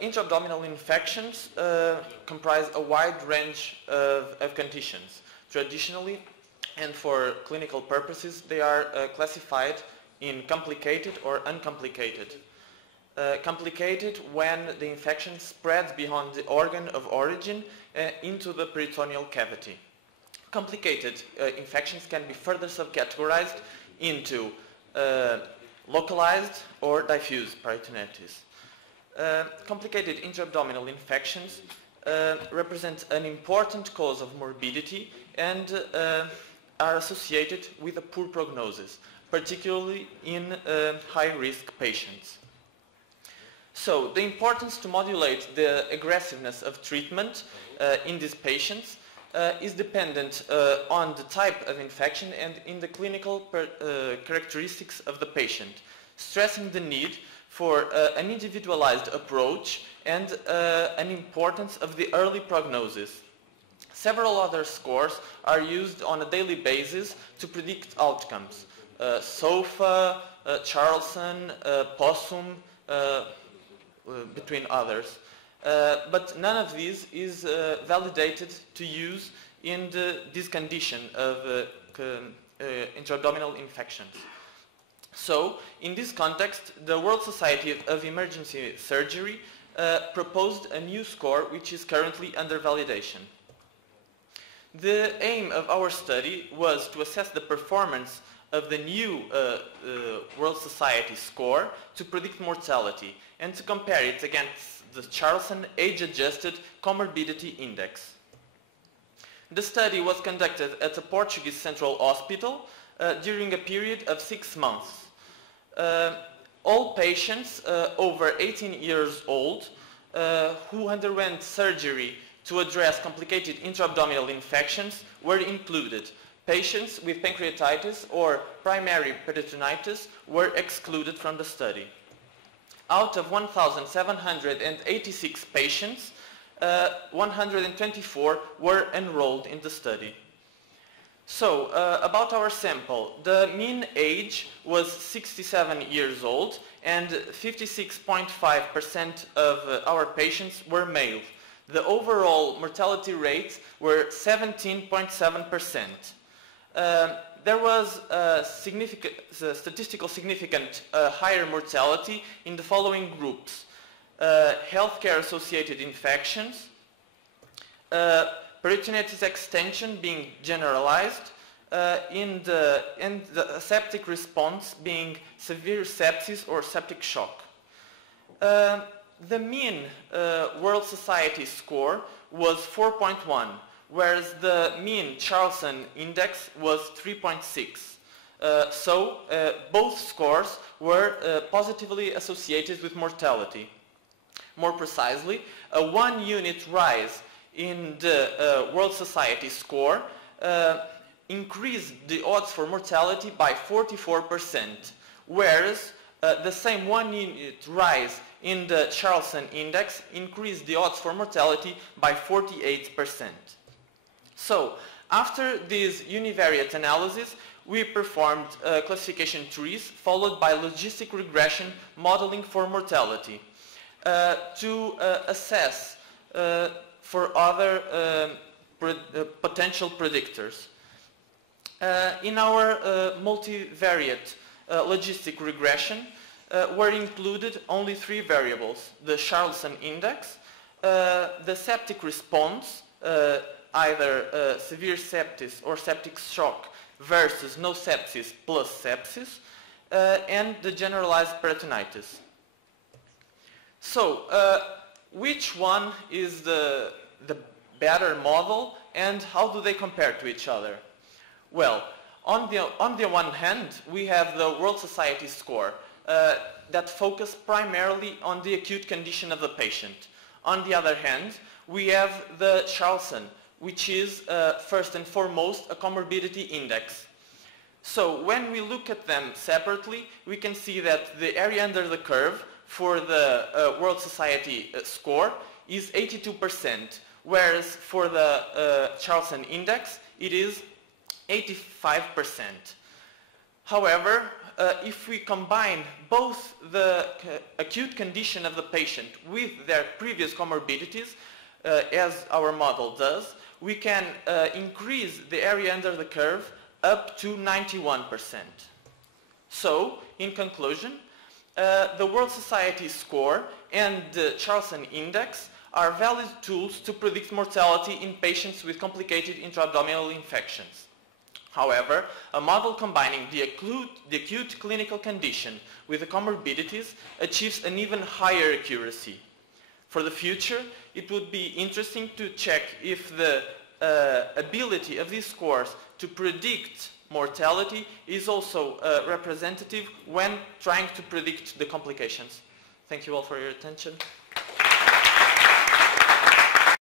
Intra-abdominal infections comprise a wide range of conditions. Traditionally, and for clinical purposes, they are classified in complicated or uncomplicated. Complicated when the infection spreads beyond the organ of origin into the peritoneal cavity. Complicated infections can be further subcategorized into localized or diffuse peritonitis. Complicated intra-abdominal infections represent an important cause of morbidity and are associated with a poor prognosis, particularly in high-risk patients. So, the importance to modulate the aggressiveness of treatment in these patients is dependent on the type of infection and in the clinical characteristics of the patient, stressing the need for an individualized approach and an importance of the early prognosis. Several other scores are used on a daily basis to predict outcomes. SOFA, Charlson, POSSUM, between others. But none of these is validated to use in this condition of intra-abdominal infections. So, in this context, the World Society of Emergency Surgery proposed a new score which is currently under validation. The aim of our study was to assess the performance of the new World Society score to predict mortality and to compare it against the Charlson Age-Adjusted Comorbidity Index. The study was conducted at a Portuguese central hospital during a period of 6 months. All patients over 18 years old who underwent surgery to address complicated intra-abdominal infections were included. Patients with pancreatitis or primary peritonitis were excluded from the study. Out of 1,786 patients, 124 were enrolled in the study. So, about our sample, the mean age was 67 years old and 56.5% of our patients were male. The overall mortality rates were 17.7%. There was a statistical significant higher mortality in the following groups: healthcare-associated infections, peritonitis extension being generalized, and the septic response being severe sepsis or septic shock. The mean World Society score was 4.1, whereas the mean Charlson index was 3.6. So both scores were positively associated with mortality. More precisely, a 1 unit rise in the World Society score increased the odds for mortality by 44%, whereas the same 1 unit rise in the Charlson index increased the odds for mortality by 48%. So, after this univariate analysis, we performed classification trees followed by logistic regression modeling for mortality to assess for other potential predictors. In our multivariate logistic regression were included only 3 variables: the Charlson index, the septic response, either severe sepsis or septic shock versus no sepsis plus sepsis, and the generalized peritonitis. So, which one is the better model and how do they compare to each other? Well, on the one hand, we have the World Society score that focus primarily on the acute condition of the patient. On the other hand, we have the Charlson, which is first and foremost a comorbidity index. So when we look at them separately, we can see that the area under the curve for the World Society score is 82%, whereas for the Charlson index it is 85%. However, if we combine both the acute condition of the patient with their previous comorbidities, as our model does, we can increase the area under the curve up to 91%. So, in conclusion, the World Society score and the Charlson Index are valid tools to predict mortality in patients with complicated intra-abdominal infections. However, a model combining the acute clinical condition with the comorbidities achieves an even higher accuracy. For the future, it would be interesting to check if the ability of these scores to predict mortality is also representative when trying to predict the complications. Thank you all for your attention.